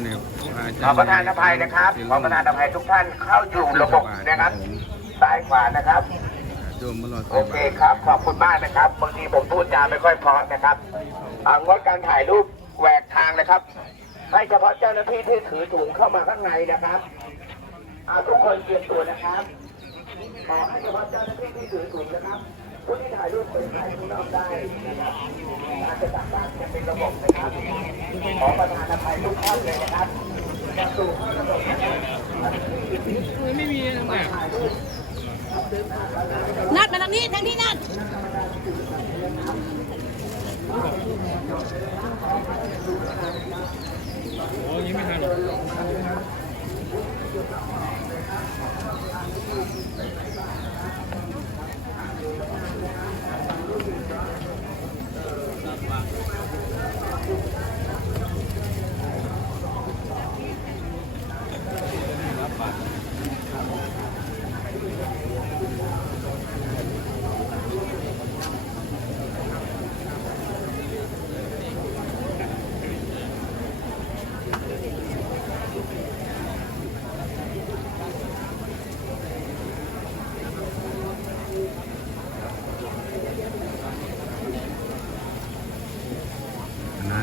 อนนี้พระอาขจารอย์ประทานอภัยนะครับขอประทานอภัยทุกท่านเข้าอยู่ระบบนะครับซ้ายขวานะครับโยมมารอโอเคครับขอบคุณมากนะครับบางทีผมพูดจาไม่ค่อยเพราะนะครับอ่างดการถ่ายรูปแหวกทางนะครับ ให้เฉพาะเจ้าหน้าที่ที่ถือถุงเข้ามาข้างในนะครับเอาทุกคนเตรียมตัวนะครับขอให้เฉพาะเจ้าหน้าที่ที่ถือถุงนะครับ ผู้ที่ถ่ายรูปเป็นถ่ายข้างนอกได้นะครับการจะจัดการจะเป็นระบบนะครับ ขอประทานอภัยทุกท่านเลยนะครับจะสู่ข้าระบบนะครับไม่มีอะไรนัดมาทางนี้ทางนี้นัดโอ๋อยังไม่ทันหรอ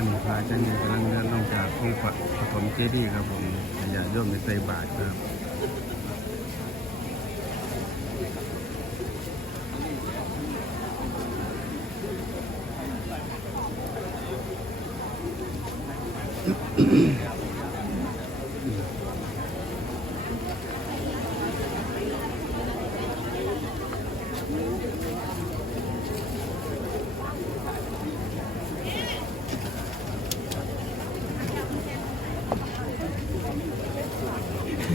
นี่พระอาจารย์กำลังเดินลงจากองค์พระปฐมเจดีย์ครับผมญาติโยมในใจบาทครับ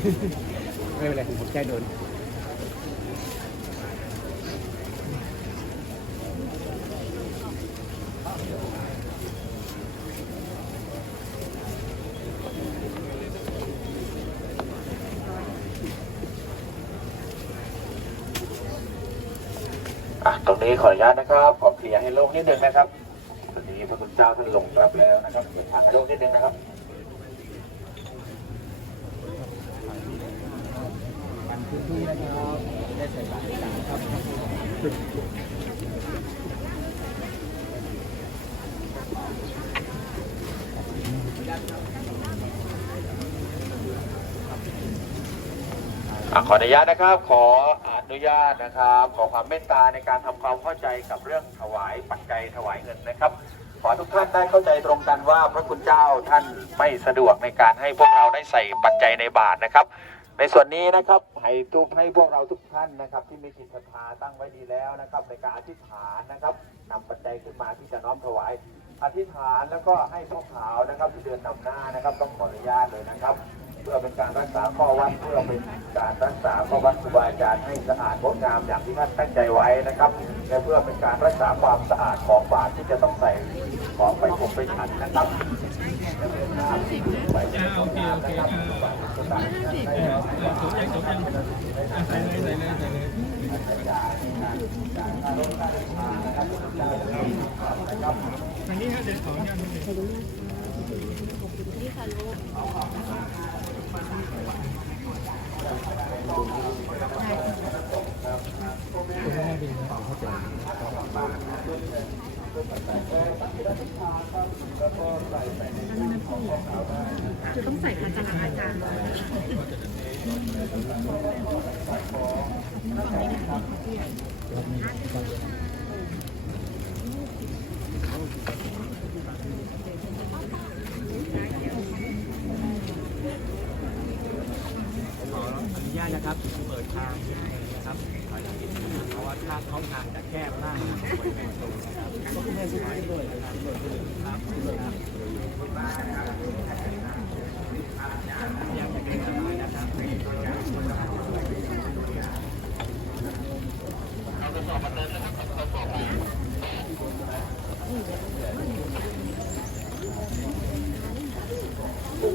ไม่เป็นไรผมแค่โดนอะตรงนี้ขออนุญาตนะครับขอเคลียร์ให้โล่งนิดนึงนะครับตอนนี้พระคุณเจ้าท่านลงรับแล้วนะครับเดี๋ยวทางให้โล่งนิดนึงนะครับ นะครับได้ใส่บาตรครับอะขออนุญาตนะครับ ขออนุญาตนะครับ ขอความเมตตาในการทำความเข้าใจกับเรื่องถวายปัจจัยถวายเงินนะครับ ขอทุกท่านได้เข้าใจตรงกันว่าพระคุณเจ้าท่านไม่สะดวกในการให้พวกเราได้ใส่ปัจจัยในบาทนะครับ ในส่วนนี้นะครับให้ทุกให้พวกเราทุกท่านนะครับ ที่มีจิตศรัทธาตั้งไว้ดีแล้วนะครับในการอธิษฐานนะครับนำปัจจัยขึ้นมาที่จะน้อมถวายอธิษฐานแล้วก็ให้พ่อขาวนะครับที่เดินนำหน้านะครับต้องขออนุญาตเลยนะครับ เพื่อเป็นการรักษาข้อวัดเพื่อเป็นการรักษาข้อวัดครูบาอาจารย์ให้สะอาดงดงามอย่างที่ท่านตั้งใจไว้นะครับและเพื่อเป็นการรักษาความสะอาดของบาตรที่จะต้องใส่ของไปผมไปฉันนะครับและเป็นหน้าไปได้ แล้วนะครับใส่เลยใส่เลยใส่เลยทางนี้ฮะเดี๋ยวขออนุญาตนี่ค่ะลูก จะต้องใส่อาจารย์อาจารย์ข ออนุญาตนะครับ เปิดทางนะครับเพราะว่าถ้าเขาทางจะแคบมากนะครับไว้ในประตูนะครับก็คุณแม่สุดท้ายเปิดนะครับเปิดเลยครับครับอยากจะเดินสบายนะครับ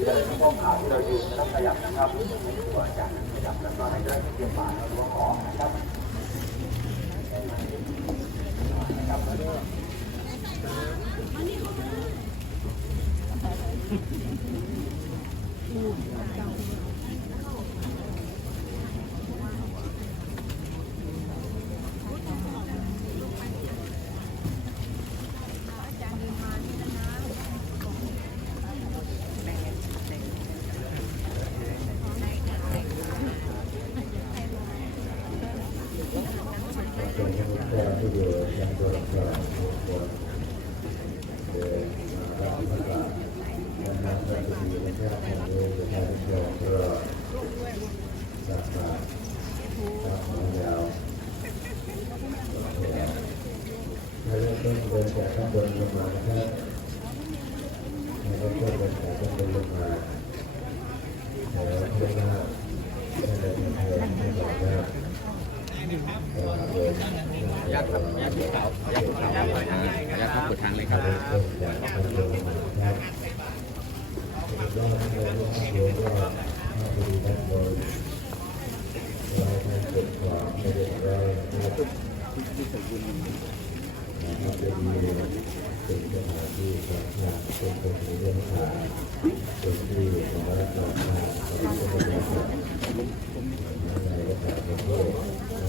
เดินพวกขาที่เรายืนต้อยับนะครับครูบาอาจารย์ขยับแล้วก็ให้ได้เตรียมบาตรแล้วก็ของนะครับขเราเริ่มต้นเดินจากข้างบนลงมานะครับเราเริ่มากข้างบนลงมาแล้วเพื่อว่าให้เดินทางให้บอกว่าเดินยักครับยักษ์ที่เก่ายักษ์ที่เก่ากครับเปิดทางเลยครับเริ่มต้นจากข้างบ นลงมาครับแล้วก็ให้เราต้องดูว่าถ้าดูด้านบนเราไม่เกิดความไม่ได้ร้อนะครับนะครับจะมีเป็นสถาน ที่สำคั ญเป็นเป็นเรื่องข่าวเป็นที่ของรัฐบาลเป็นที่ของรัฐบาลในระดับปร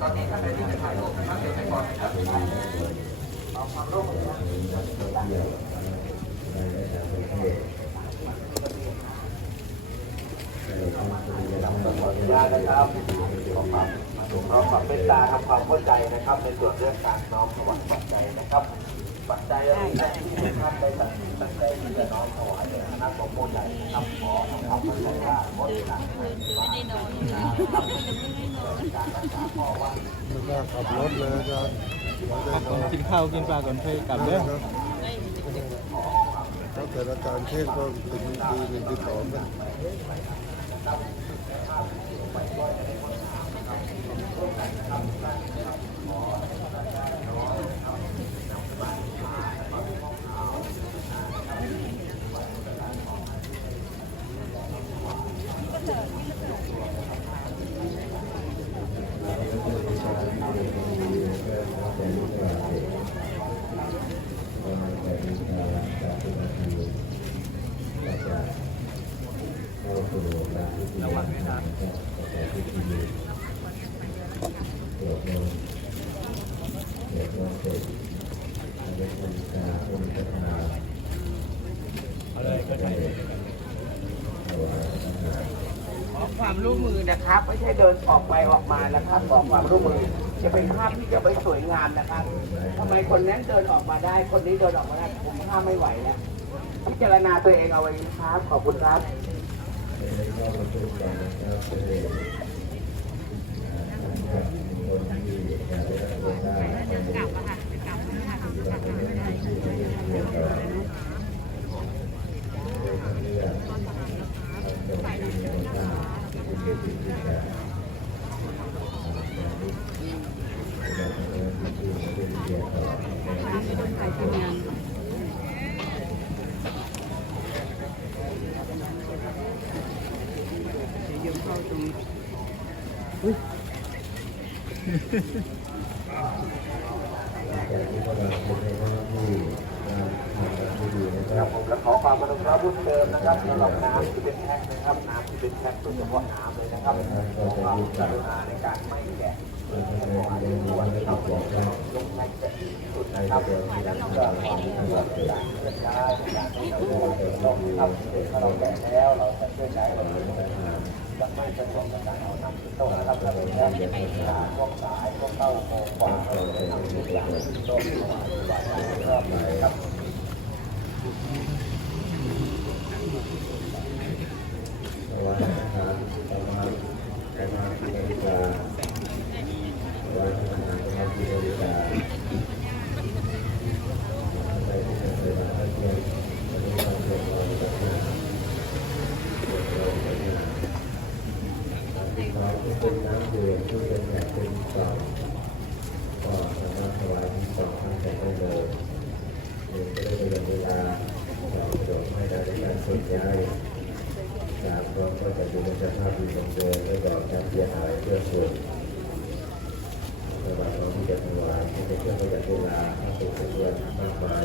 ทศนักท่องที่ยวนักท่องเที่ยวโดยเราจะดูด้านด้านบนนะครับในการปฏิบัติหน้าที่ขออนุญาตนะครับขอความขอความเมตตาทำความเข้าใจนะครับ ในส่วนเรื่องการน้อมถวายปัจจัยนะครับปัจจัยอะไรที่ทุกท่านได้ตัดสินตั้งใจที่จะน้อมถวายเนี่ยคณะสงฆ์ผู้ใหญ่นะครับขอทำความเข้าใจว่าบริษัทไม่ได้นอนการรั กษาพ่อว่าไม่กล้าขับรถเลยอาจารย์ไม่ได้นอนกินข้าวกินปลาก่อนค่อยกลับเด้อครับแล้วแต่อาการเครียดก็เป็นดีหนึ่งที่สองนะ ระวังดีเดี๋ยวเราเดี๋ยวเราเสร็จเดี๋ยวเราจะองค์ประธานเอาเลยก็ได้ถวายอาหารขอความร่วมมือนะครับไม่ใช่เดินออกไปออกมานะครับขอความร่วมมือจะเป็นภาพที่จะไม่สวยงามนะครับทำไมคนนั้นเดินออกมาได้ คนนี้เดินออกมาได้ผมห้ามไม่ไหวแล้วพิจารณาตัวเองเอาไว้ครับขอบคุณครับ ในข้อประชุมกันนะครับจะได้นะครับคนที่อยากได้รับรู้ได้กลับอะค่ะกลับนะคะกลับนะคะที่จะเรียนต่อโดยการเลือกทำตัวที่มีคุณค่าที่มีจิตวิญญาณเราจะเริ่มที่จะเรียนต่อในที่นี้ แต่ที่พวก เราเป็นในหน้าที่การทำหน้าที่ดีนะครับผมและขอความอนุเคราะห์บุญเติมนะครับสำหรับน้ำที่เป็นแพ็คนะครับน้ำที่เป็นแพ็คโดยเฉพาะน้ำเลยนะครับขอความกรุณาในการไม่แกะเราจะได้เรียนรู้และติดต่อกันลงในจะดีที่สุดนะครับบวการทำงานวัดเกิดเพื่อได้ในการที่เราต้องทำถ้าเราแกะแล้วเราจะช่วยใช้เราเราจะทานจะไม่สะดวกในการเอาน้ำที่ต้มนะครับเราเป็นแค่เป็นสรายพวกเต้าโคกวางเรา ครับ ถวายอาหารประมาณประมาณที่นาฬิกาถวายอาหารประมาณที่นาฬิกาในที่จะเสด็จพระเจ้าวันนี้เราเรียนรู้จากงาน เป็นน้ำเดื่มที่เป็นแบบเป็นกล่องก็สามารถถวายที่กล่องท่านแต่ได้เลยหนึ่งก็ได้เป็นเวลาเราจบให้ได้การสุดย้ายสามก็ก็จะดูเป็นสภาพดีตรงเดิมไม่ก่อกการเสียหายเพื่อส่วนสำหรับเราที่จะถวายที่เป็นเครื่องประหยัดเวลาถ้เป็นเรื่องมากมาย